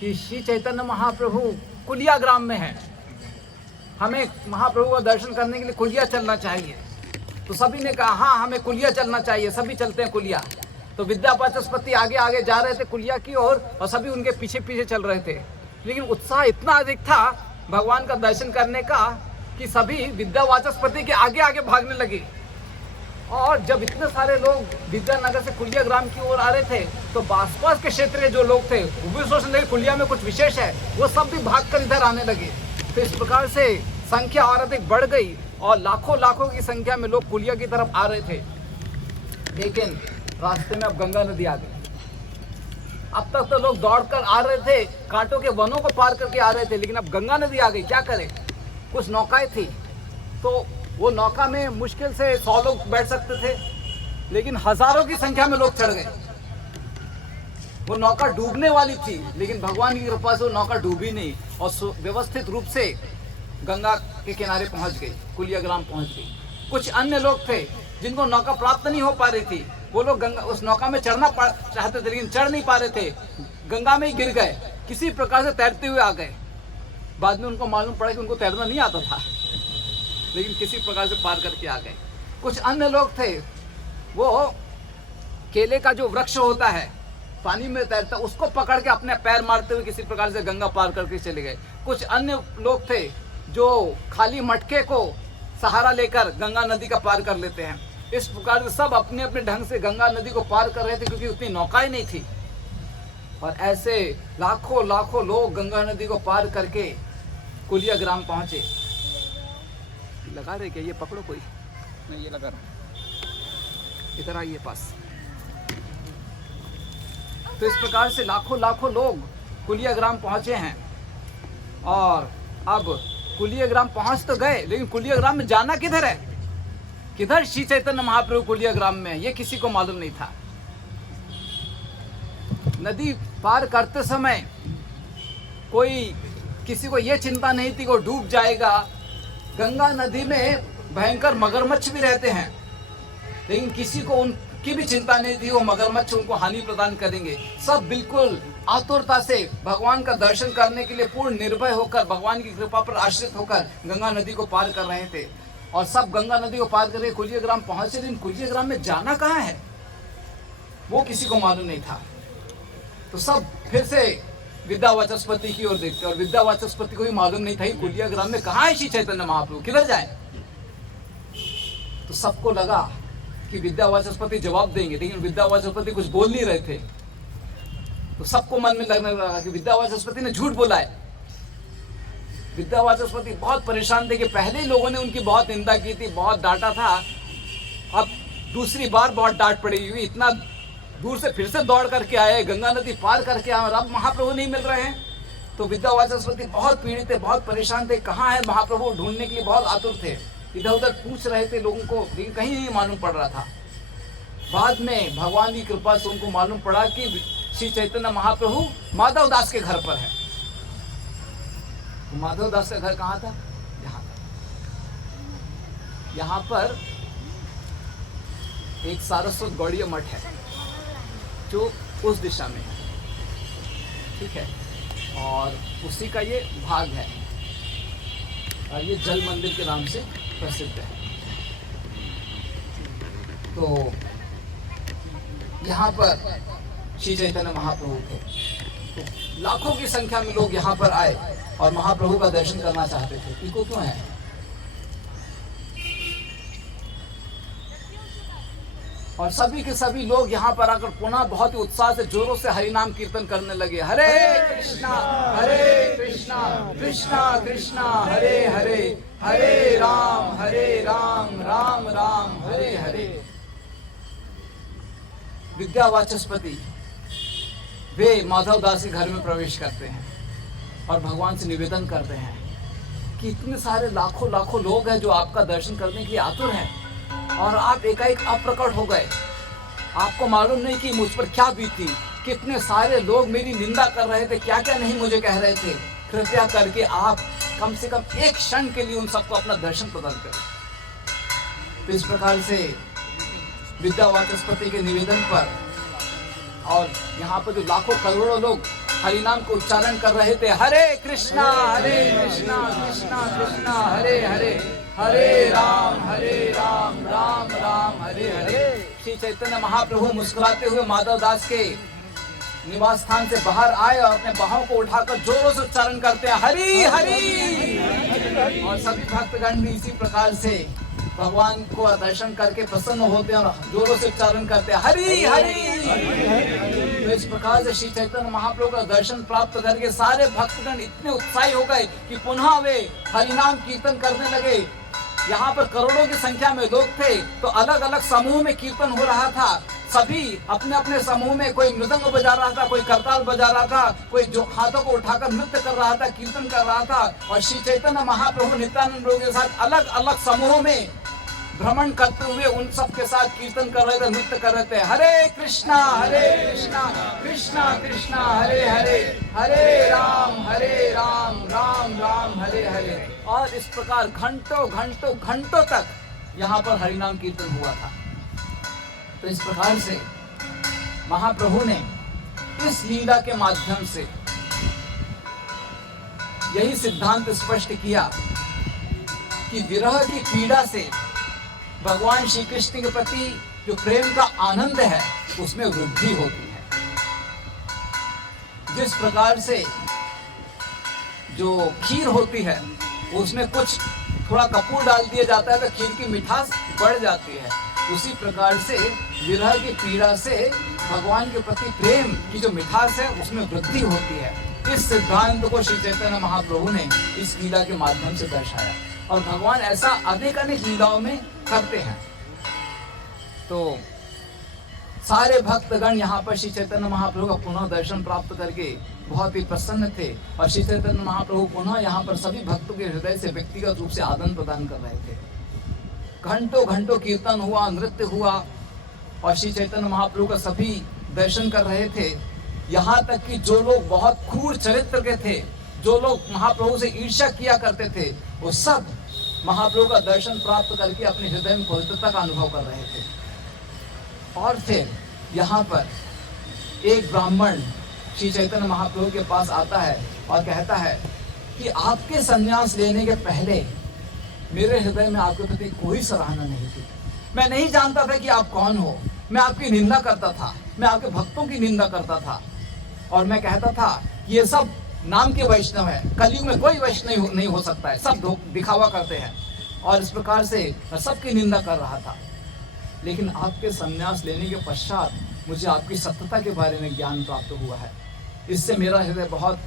कि श्री चैतन्य महाप्रभु कुलिया ग्राम में है, हमें महाप्रभु का दर्शन करने के लिए कुलिया चलना चाहिए। तो सभी ने कहा हाँ हमें कुलिया चलना चाहिए, सभी चलते हैं कुलिया। तो विद्यावाचस्पति आगे आगे जा रहे थे कुलिया की ओर और सभी उनके पीछे पीछे चल रहे थे। लेकिन उत्साह इतना अधिक था भगवान का दर्शन करने का कि सभी विद्यावाचस्पति के आगे आगे भागने लगे। और जब इतने सारे लोग विद्यानगर से कुलिया ग्राम की ओर आ रहे थे तो आसपास के क्षेत्र के जो लोग थे वो भी सोचने लगे कुलिया में कुछ विशेष है, वो सब भी भागकर इधर आने लगे। तो इस प्रकार से संख्या और अधिक बढ़ गई और लाखों लाखों की संख्या में लोग कुलिया की तरफ आ रहे थे। लेकिन रास्ते में अब गंगा नदी आ गई। अब तक तो लोग दौड़कर आ रहे थे, कांटों के वनों को पार करके आ रहे थे, लेकिन अब गंगा नदी आ गई, क्या करें। कुछ नौकाएं थी तो वो नौका में मुश्किल से 100 लोग बैठ सकते थे, लेकिन हजारों की संख्या में लोग चढ़ गए। वो नौका डूबने वाली थी, लेकिन भगवान की कृपा से वो नौका डूबी नहीं और व्यवस्थित रूप से गंगा के किनारे पहुंच गई, कुलिया ग्राम पहुंच गई। कुछ अन्य लोग थे जिनको नौका प्राप्त नहीं हो पा रही थी, वो लोग गंगा उस नौका में चढ़ना चाहते थे लेकिन चढ़ नहीं पा रहे थे, गंगा में ही गिर गए, किसी प्रकार से तैरते हुए आ गए। बाद में उनको मालूम पड़ा कि उनको तैरना नहीं आता था, लेकिन किसी प्रकार से पार करके आ गए। कुछ अन्य लोग थे, वो केले का जो वृक्ष होता है पानी में तैरता, उसको पकड़ के अपने पैर मारते हुए किसी प्रकार से गंगा पार करके चले गए। कुछ अन्य लोग थे जो खाली मटके को सहारा लेकर गंगा नदी का पार कर लेते हैं। इस प्रकार से सब अपने अपने ढंग से गंगा नदी को पार कर रहे थे, क्योंकि उतनी नौकाएं नहीं थी। और ऐसे लाखों लाखों लोग गंगा नदी को पार करके कुलिया ग्राम पहुंचे। लगा रहे क्या? ये पकड़ो कोई। मैं ये लगा रहा हूँ। इधर आइए पास। तो इस प्रकार से लाखों लाखों लोग कुलिया ग्राम पहुंचे हैं। और अब कुलिया ग्राम पहुंच तो गए, लेकिन कुलिया ग्राम में जाना किधर है, किधर श्री चैतन्य महाप्रभु कुलिया ग्राम में है, ये किसी को मालूम नहीं था। नदी पार करते समय किसी को ये चिंता नहीं थी कि वो डूब जाएगा। गंगा नदी में भयंकर मगरमच्छ भी रहते हैं, लेकिन किसी को उनकी भी चिंता नहीं थी वो मगरमच्छ उनको हानि प्रदान करेंगे। सब बिल्कुल आतुरता से भगवान का दर्शन करने के लिए पूर्ण निर्भय होकर, भगवान की कृपा पर आश्रित होकर गंगा नदी को पार कर रहे थे। और सब गंगा नदी को पार करके कुलिया ग्राम पहुंचे, लेकिन कुलिया ग्राम में जाना कहाँ है वो किसी को मालूम नहीं था। तो सब फिर से विद्यावाचस्पति की ओर देखते, और विद्यावाचस्पति को भी मालूम नहीं था कुलिया ग्राम में कहाँ है श्री चैतन्य महाप्रभु, किधर जाए। तो सबको लगा कि विद्यावाचस्पति जवाब देंगे, लेकिन विद्यावाचस्पति कुछ बोल नहीं रहे थे। तो सबको मन में लगने लगा कि विद्यावाचस्पति ने झूठ बोला है। विद्यावाचस्पति बहुत परेशान थे कि पहले ही लोगों ने उनकी बहुत निंदा की थी, बहुत डांटा था, अब दूसरी बार बहुत डांट पड़ी हुई। इतना दूर से फिर से दौड़ करके आए, गंगा नदी पार करके आए और अब महाप्रभु नहीं मिल रहे हैं। तो विद्यावाचस्पति बहुत पीड़ित थे, बहुत परेशान थे, कहाँ है महाप्रभु, ढूंढने के लिए बहुत आतुर थे। इधर उधर पूछ रहे थे लोगों को, लेकिन कहीं नहीं मालूम पड़ रहा था। बाद में भगवान की कृपा से उनको मालूम पड़ा कि श्री चैतन्य महाप्रभु माधव दास के घर पर है। तो माधव दास का घर कहाँ था? यहाँ पर एक सारस्वत गौड़ीय मठ है जो उस दिशा में है, ठीक है, और उसी का ये भाग है और ये जल मंदिर के नाम से प्रसिद्ध है। तो यहाँ पर श्री चैतन्य महाप्रभु थे। तो लाखों की संख्या में लोग यहाँ पर आए और महाप्रभु का दर्शन करना चाहते थे। इनको क्यों है? और सभी के सभी लोग यहाँ पर आकर पुनः बहुत ही उत्साह से जोरों से हरि नाम कीर्तन करने लगे। हरे कृष्णा कृष्णा कृष्णा हरे हरे, हरे राम राम राम हरे हरे। विद्यावाचस्पति वे माधव दास के घर में प्रवेश करते हैं और भगवान से निवेदन करते हैं कि इतने सारे लाखों लाखों लोग हैं जो आपका दर्शन करने के लिए आतुर हैं और आप एकाएक अप्रकट हो गए। आपको मालूम नहीं कि मुझ पर क्या बीती, कितने सारे लोग मेरी निंदा कर रहे थे, क्या क्या नहीं मुझे कह रहे थे। कृपया करके आप कम से कम एक क्षण के लिए उन सबको अपना दर्शन प्रदान करें। तो इस प्रकार से विद्यावाचस्पति के निवेदन पर और यहाँ पर जो लाखों करोड़ों लोग हरि नाम को उच्चारण कर रहे थे। हरे कृष्णा कृष्णा कृष्णा हरे हरे, हरे राम राम राम हरे हरे। श्री चैतन्य महाप्रभु मुस्कुराते हुए माधव दास के निवास स्थान से बाहर आए और अपने बाहों को उठाकर जोरों से उच्चारण करते हैं, हरि हरि। और सभी भक्तगण भी इसी प्रकार से भगवान को दर्शन करके प्रसन्न होते हैं और जोरों से उच्चारण करते हैं, हरि हरि। तो इस प्रकार से श्री चैतन्य महाप्रभु का दर्शन प्राप्त करके सारे भक्तगण इतने उत्साही हो गए कि पुनः वे हरिनाम कीर्तन करने लगे। यहाँ पर करोड़ों की संख्या में लोग थे, तो अलग अलग समूह में कीर्तन हो रहा था। सभी अपने अपने समूह में, कोई मृदंग बजा रहा था, कोई करताल बजा रहा था, कोई जो हाथों को उठाकर नृत्य कर रहा था, कीर्तन कर रहा था। और श्री चैतन्य महाप्रभु नित्यानंद प्रभु के साथ अलग अलग समूहों में भ्रमण करते हुए उन सब के साथ कीर्तन कर रहे थे, नृत्य कर रहे थे। हरे कृष्णा कृष्णा कृष्णा हरे हरे, हरे राम राम राम हरे हरे। और इस प्रकार घंटों घंटों घंटों तक यहाँ पर हरिनाम कीर्तन हुआ था। तो इस प्रकार से महाप्रभु ने इस लीला के माध्यम से यही सिद्धांत स्पष्ट किया कि विरह की पीड़ा से भगवान श्री कृष्ण के प्रति जो प्रेम का आनंद है उसमें वृद्धि होती है। जिस प्रकार से जो खीर होती है उसमें कुछ थोड़ा कपूर डाल दिया जाता है तो खीर की मिठास बढ़ जाती है, उसी प्रकार से विरह की पीड़ा से भगवान के प्रति प्रेम की जो मिठास है उसमें वृद्धि होती है। इस सिद्धांत को श्री चैतन्य महाप्रभु ने इस लीला के माध्यम से दर्शाया और भगवान ऐसा अनेक अनेक लीलाओं में करते हैं। तो सारे भक्तगण यहाँ पर श्री चैतन्य महाप्रभु का पुनः दर्शन प्राप्त करके बहुत ही प्रसन्न थे और श्री चैतन्य महाप्रभु पुनः यहाँ पर सभी भक्तों के हृदय से व्यक्तिगत रूप से आदान प्रदान कर रहे थे। घंटों घंटों कीर्तन हुआ, नृत्य हुआ और श्री चैतन्य महाप्रभु का सभी दर्शन कर रहे थे। यहाँ तक कि जो लोग बहुत क्रूर चरित्र के थे, जो लोग महाप्रभु से ईर्ष्या किया करते थे, वो सब महाप्रभु का दर्शन प्राप्त करके अपने हृदय में पवित्रता का अनुभव कर रहे थे। और फिर यहाँ पर एक ब्राह्मण श्री चैतन्य महाप्रभु के पास आता है और कहता है कि आपके संन्यास लेने के पहले मेरे हृदय में आपके प्रति कोई सराहना नहीं थी। मैं नहीं जानता था कि आप कौन हो। मैं आपकी निंदा करता था, मैं आपके भक्तों की निंदा करता था और मैं कहता था ये सब नाम के वैष्णव है, कलयुग में कोई वैष्णव नहीं हो सकता है, सब दिखावा करते हैं। और इस प्रकार से मैं सबकी निंदा कर रहा था। लेकिन आपके संन्यास लेने के पश्चात मुझे आपकी सत्यता के बारे में ज्ञान प्राप्त हुआ है। इससे मेरा हृदय बहुत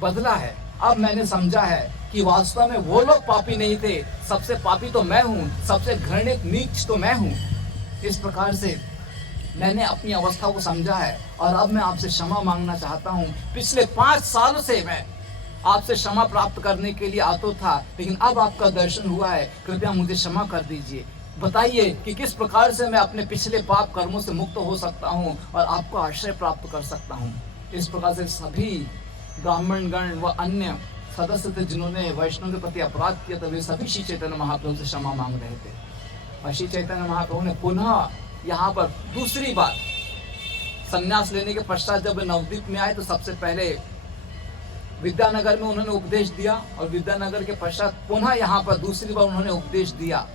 बदला है। अब मैंने समझा है कि वास्तव में वो लोग पापी नहीं थे, सबसे पापी तो मैं हूँ, सबसे घृणित नीच तो मैं हूँ। इस प्रकार से मैंने अपनी अवस्था को समझा है और अब मैं आपसे क्षमा मांगना चाहता हूँ। पिछले 5 सालों से मैं आपसे क्षमा प्राप्त करने के लिए आतुर था, लेकिन अब आपका दर्शन हुआ है, कृपया मुझे क्षमा कर दीजिए। बताइए कि किस प्रकार से मैं अपने पिछले पाप कर्मों से मुक्त हो सकता हूँ और आपको आश्रय प्राप्त कर सकता हूँ। इस प्रकार से सभी ब्राह्मणगण व अन्य सदस्य थे जिन्होंने वैष्णव के प्रति अपराध किया था, वे सभी श्री चैतन्य महाप्रभु से क्षमा मांग रहे थे। और श्री चैतन्य महाप्रभु ने पुनः यहाँ पर दूसरी बार संन्यास लेने के पश्चात जब नवद्वीप में आए तो सबसे पहले विद्यानगर में उन्होंने उपदेश दिया और विद्यानगर के पश्चात पुनः यहाँ पर दूसरी बार उन्होंने उपदेश दिया,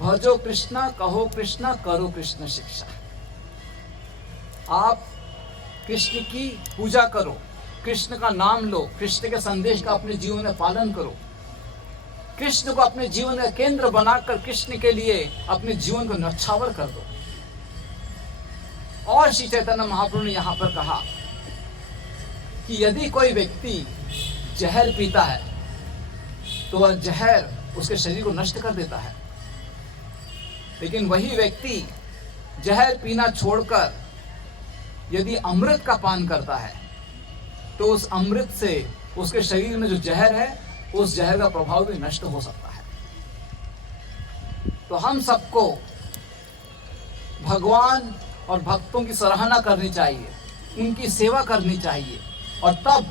भजो कृष्णा, कहो कृष्णा, करो कृष्ण शिक्षा। आप कृष्ण की पूजा करो, कृष्ण का नाम लो, कृष्ण के संदेश का अपने जीवन में पालन करो, कृष्ण को अपने जीवन का केंद्र बनाकर कृष्ण के लिए अपने जीवन को न्यौछावर कर दो। और श्री चैतन्य महाप्रभु ने यहाँ पर कहा कि यदि कोई व्यक्ति जहर पीता है तो वह जहर उसके शरीर को नष्ट कर देता है, लेकिन वही व्यक्ति जहर पीना छोड़कर यदि अमृत का पान करता है तो उस अमृत से उसके शरीर में जो जहर है उस जहर का प्रभाव भी नष्ट हो सकता है। तो हम सबको भगवान और भक्तों की सराहना करनी चाहिए, उनकी सेवा करनी चाहिए और तब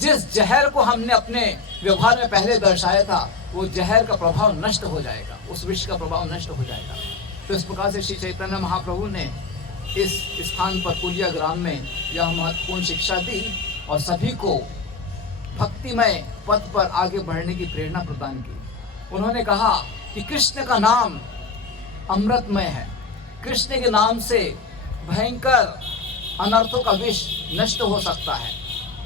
जिस जहर को हमने अपने व्यवहार में पहले दर्शाया था वो जहर का प्रभाव नष्ट हो जाएगा, उस विष का प्रभाव नष्ट हो जाएगा। तो इस प्रकार से श्री चैतन्य महाप्रभु ने इस स्थान पर कुलिया ग्राम में यह महत्वपूर्ण शिक्षा दी और सभी को भक्तिमय पथ पर आगे बढ़ने की प्रेरणा प्रदान की। उन्होंने कहा कि कृष्ण का नाम अमृतमय है, कृष्ण के नाम से भयंकर अनर्थों का विष नष्ट हो सकता है।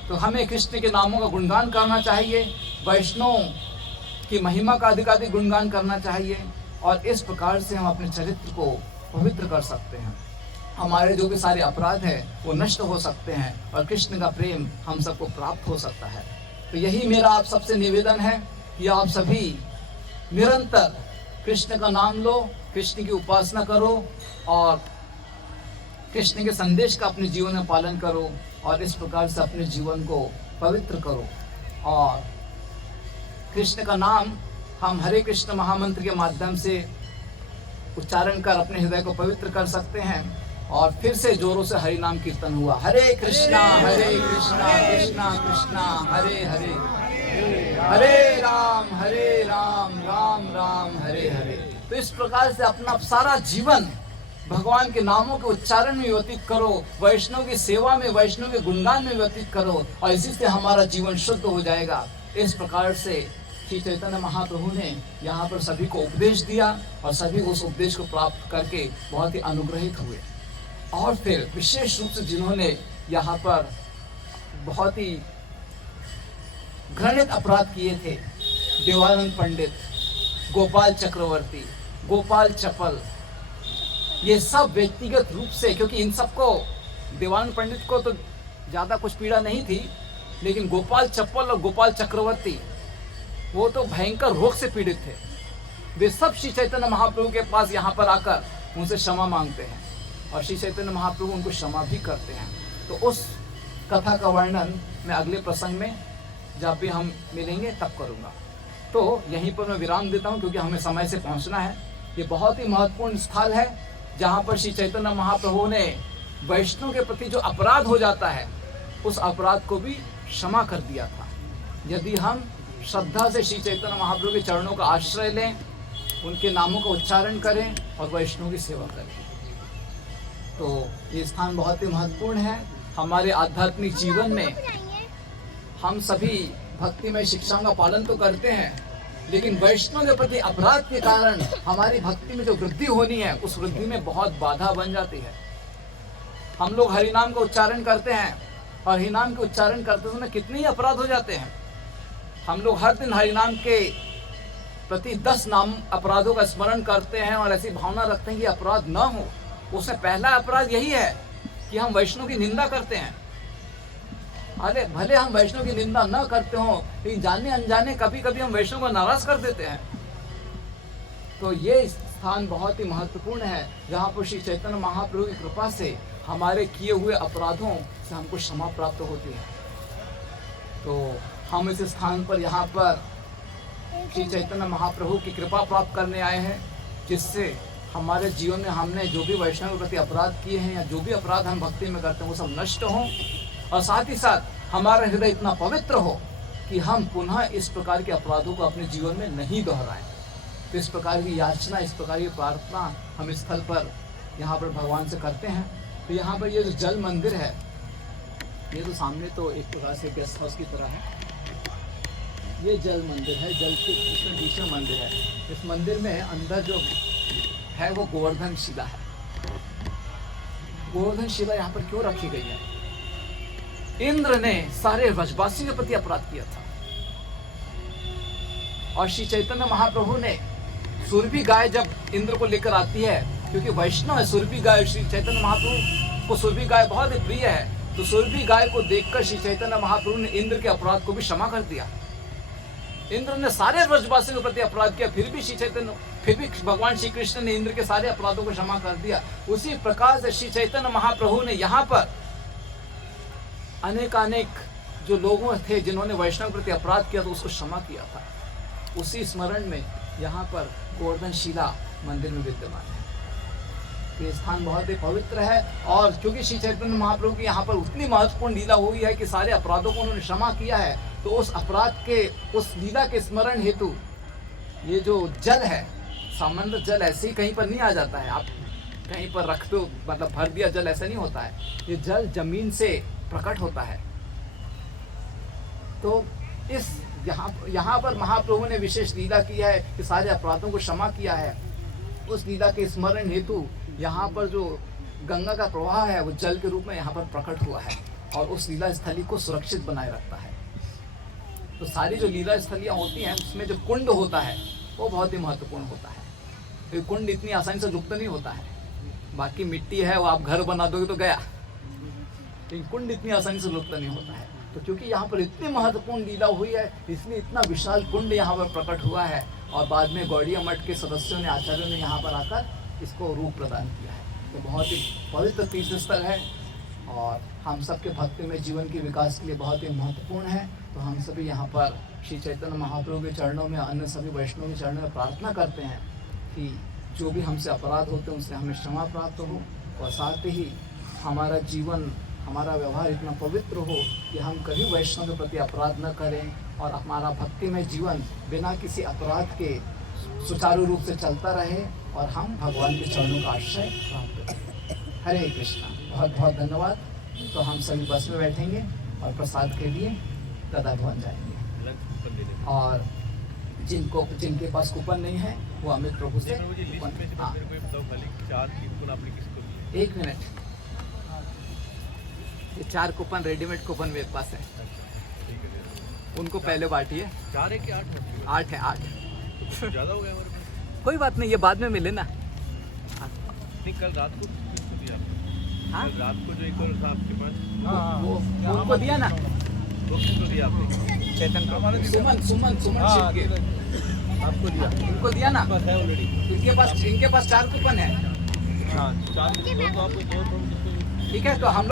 तो हमें कृष्ण के नामों का गुणगान करना चाहिए, वैष्णव की महिमा का अधिकाधिक गुणगान करना चाहिए और इस प्रकार से हम अपने चरित्र को पवित्र कर सकते हैं। हमारे जो भी सारे अपराध हैं वो नष्ट हो सकते हैं और कृष्ण का प्रेम हम सबको प्राप्त हो सकता है। तो यही मेरा आप सबसे निवेदन है कि आप सभी निरंतर कृष्ण का नाम लो, कृष्ण की उपासना करो और कृष्ण के संदेश का अपने जीवन में पालन करो और इस प्रकार से अपने जीवन को पवित्र करो। और कृष्ण का नाम हम हरे कृष्ण महामंत्र के माध्यम से उच्चारण कर अपने हृदय को पवित्र कर सकते हैं। और फिर से जोरों से हरि नाम कीर्तन हुआ, हरे कृष्णा कृष्णा कृष्णा हरे हरे, हरे राम राम राम हरे हरे। तो इस प्रकार से अपना सारा जीवन भगवान के नामों के उच्चारण में व्यतीत करो, वैष्णव की सेवा में, वैष्णव के गुणगान में व्यतीत करो और इसी से हमारा जीवन शुद्ध हो जाएगा। इस प्रकार से श्री चैतन्य महाप्रभु ने यहाँ पर सभी को उपदेश दिया और सभी उस उपदेश को प्राप्त करके बहुत ही अनुग्रहित हुए। और फिर विशेष रूप से जिन्होंने यहाँ पर बहुत ही घृणित अपराध किए थे, देवानंद पंडित, गोपाल चक्रवर्ती, गोपाल चपल, ये सब व्यक्तिगत रूप से, क्योंकि इन सबको, देवानंद पंडित को तो ज़्यादा कुछ पीड़ा नहीं थी, लेकिन गोपाल चप्पल और गोपाल चक्रवर्ती वो तो भयंकर रोग से पीड़ित थे। वे सब श्री चैतन्य महाप्रभु के पास यहाँ पर आकर उनसे क्षमा मांगते हैं और श्री चैतन्य महाप्रभु उनको क्षमा भी करते हैं। तो उस कथा का वर्णन मैं अगले प्रसंग में जब भी हम मिलेंगे तब करूँगा। तो यहीं पर मैं विराम देता हूँ क्योंकि हमें समय से पहुँचना है। ये बहुत ही महत्वपूर्ण स्थल है जहाँ पर श्री चैतन्य महाप्रभु ने वैष्णव के प्रति जो अपराध हो जाता है उस अपराध को भी क्षमा कर दिया था। यदि हम श्रद्धा से श्री चैतन्य महाप्रभु के चरणों का आश्रय लें, उनके नामों का उच्चारण करें और वैष्णव की सेवा करें, तो ये स्थान बहुत ही महत्वपूर्ण है। हमारे आध्यात्मिक जीवन में हम सभी भक्तिमय शिक्षाओं का पालन तो करते हैं, लेकिन वैष्णव के प्रति अपराध के कारण हमारी भक्ति में जो वृद्धि होनी है उस वृद्धि में बहुत बाधा बन जाती है। हम लोग हरिनाम का उच्चारण करते हैं और हरिनाम के उच्चारण करते समय कितने ही अपराध हो जाते हैं। हम लोग हर दिन हरिनाम के प्रति 10 नाम अपराधों का स्मरण करते हैं और ऐसी भावना रखते हैं कि अपराध न हो। उसमें पहला अपराध यही है कि हम वैष्णव की निंदा करते हैं। अरे भले हम वैष्णव की निंदा न करते हो, लेकिन जाने अनजाने कभी कभी हम वैष्णव को नाराज कर देते हैं। तो ये स्थान बहुत ही महत्वपूर्ण है जहाँ पर श्री चैतन्य महाप्रभु की कृपा से हमारे किए हुए अपराधों से हमको क्षमा प्राप्त होती है। तो हम इस स्थान पर यहाँ पर श्री चैतन्य महाप्रभु की कृपा प्राप्त करने आए हैं, जिससे हमारे जीवन में हमने जो भी वैष्णव के प्रति अपराध किए हैं या जो भी अपराध हम भक्ति में करते हैं वो सब नष्ट हों और साथ ही साथ हमारा हृदय इतना पवित्र हो कि हम पुनः इस प्रकार के अपराधों को अपने जीवन में नहीं दोहराएं। तो इस प्रकार की याचना, इस प्रकार की प्रार्थना हम इस स्थल पर यहाँ पर भगवान से करते हैं। तो यहाँ पर ये जो जल मंदिर है, ये तो सामने तो एक प्रकार से गेस्ट हाउस की तरह है। ये जल मंदिर है, जल के इसमें बीच में मंदिर है। इस मंदिर में अंदर जो है वो गोवर्धन शिला है। गोवर्धन शिला यहाँ पर क्यों रखी गई है? इंद्र ने सारे व्रजवासियों के प्रति अपराध किया था और श्री चैतन्य महाप्रभु ने सुरभि गाय जब इंद्र को लेकर आती है, क्योंकि वैष्णव है सुरभि गाय, श्री चैतन्य महाप्रभु को सुरभि गाय बहुत ही प्रिय है, तो सुरभि गाय को देखकर श्री चैतन्य महाप्रभु ने इंद्र के अपराध को भी क्षमा कर दिया। इंद्र ने सारे व्रजवासियों के प्रति अपराध किया, फिर भी भगवान श्री कृष्ण ने इंद्र के सारे अपराधों को क्षमा कर दिया। उसी प्रकार से श्री चैतन्य महाप्रभु ने यहाँ पर अनेक जो लोगों थे जिन्होंने वैष्णव प्रति अपराध किया तो उसको क्षमा किया था। उसी स्मरण में यहाँ पर गोवर्धन शिला मंदिर में विद्यमान है। ये स्थान बहुत ही पवित्र है और क्योंकि श्री चैतन्य महाप्रभु की यहाँ पर उतनी महत्वपूर्ण लीला हुई है कि सारे अपराधों को उन्होंने क्षमा किया है, तो उस अपराध के, उस लीला के स्मरण हेतु ये जो जल है, सामान्य जल ऐसे ही कहीं पर नहीं आ जाता है। आप कहीं पर रख दो, मतलब भर दिया जल, ऐसा नहीं होता है। ये जल जमीन से प्रकट होता है। तो इस यहाँ पर महाप्रभु ने विशेष लीला किया है कि सारे अपराधों को क्षमा किया है। उस लीला के स्मरण हेतु यहाँ पर जो गंगा का प्रवाह है वो जल के रूप में यहाँ पर प्रकट हुआ है और उस लीला स्थली को सुरक्षित बनाए रखता है। तो सारी जो लीला स्थलियाँ होती हैं उसमें जो कुंड होता है वो बहुत ही महत्वपूर्ण होता है। तो कुंड इतनी आसानी से रुकता नहीं होता है। बाकी मिट्टी है वो आप घर बना दोगे तो गया, लेकिन कुंड इतनी आसानी से रुकता नहीं होता है। तो क्योंकि यहाँ पर इतनी महत्वपूर्ण लीला हुई है इसलिए इतना विशाल कुंड यहाँ पर प्रकट हुआ है और बाद में गौड़िया मठ के सदस्यों ने, आचार्यों ने यहाँ पर आकर इसको रूप प्रदान किया है। तो बहुत ही पवित्र तीर्थ स्थल है और हम सब के भक्ति में जीवन के विकास के लिए बहुत ही महत्वपूर्ण है। तो हम सभी यहाँ पर श्री चैतन्य महाप्रभु के चरणों में, अन्य सभी वैष्णव के चरणों में प्रार्थना करते हैं कि जो भी हमसे अपराध होते हैं उनसे हमें क्षमा प्राप्त हो और साथ ही हमारा जीवन, हमारा व्यवहार इतना पवित्र हो कि हम कभी वैष्णव के प्रति अपराध न करें और हमारा भक्तिमय जीवन बिना किसी अपराध के सुचारू रूप से चलता रहे और हम भगवान के चरणों का आश्रय प्राप्त करें। हरे कृष्णा। बहुत बहुत धन्यवाद। तो हम सभी बस में बैठेंगे और प्रसाद के लिए गदा भवन जाएंगे और जिनके पास कूपन नहीं है वो अमित प्रभु से हाँ। 1 मिनट, ये 4 कूपन रेडीमेड कूपन मेरे पास है, उनको पहले बांटिए। 4 है कि 8? 8 है, 8 ज़्यादा हो गया हमारे पास। कोई बात नहीं, ये बाद में मिले ना। नहीं, कल रात को किसको दिया आपने? हाँ? कल रात को जो एक और था आपके पास, वो उनको दिया ना, वो किसको दिया आपने? चेतन को। सुमन शिव के आपको दिया, उनको दिया ना। बस है ऑलरेडी। इनके पास 4 कूपन है। हाँ, 4 तो आपको 2 ठीक है, तो हम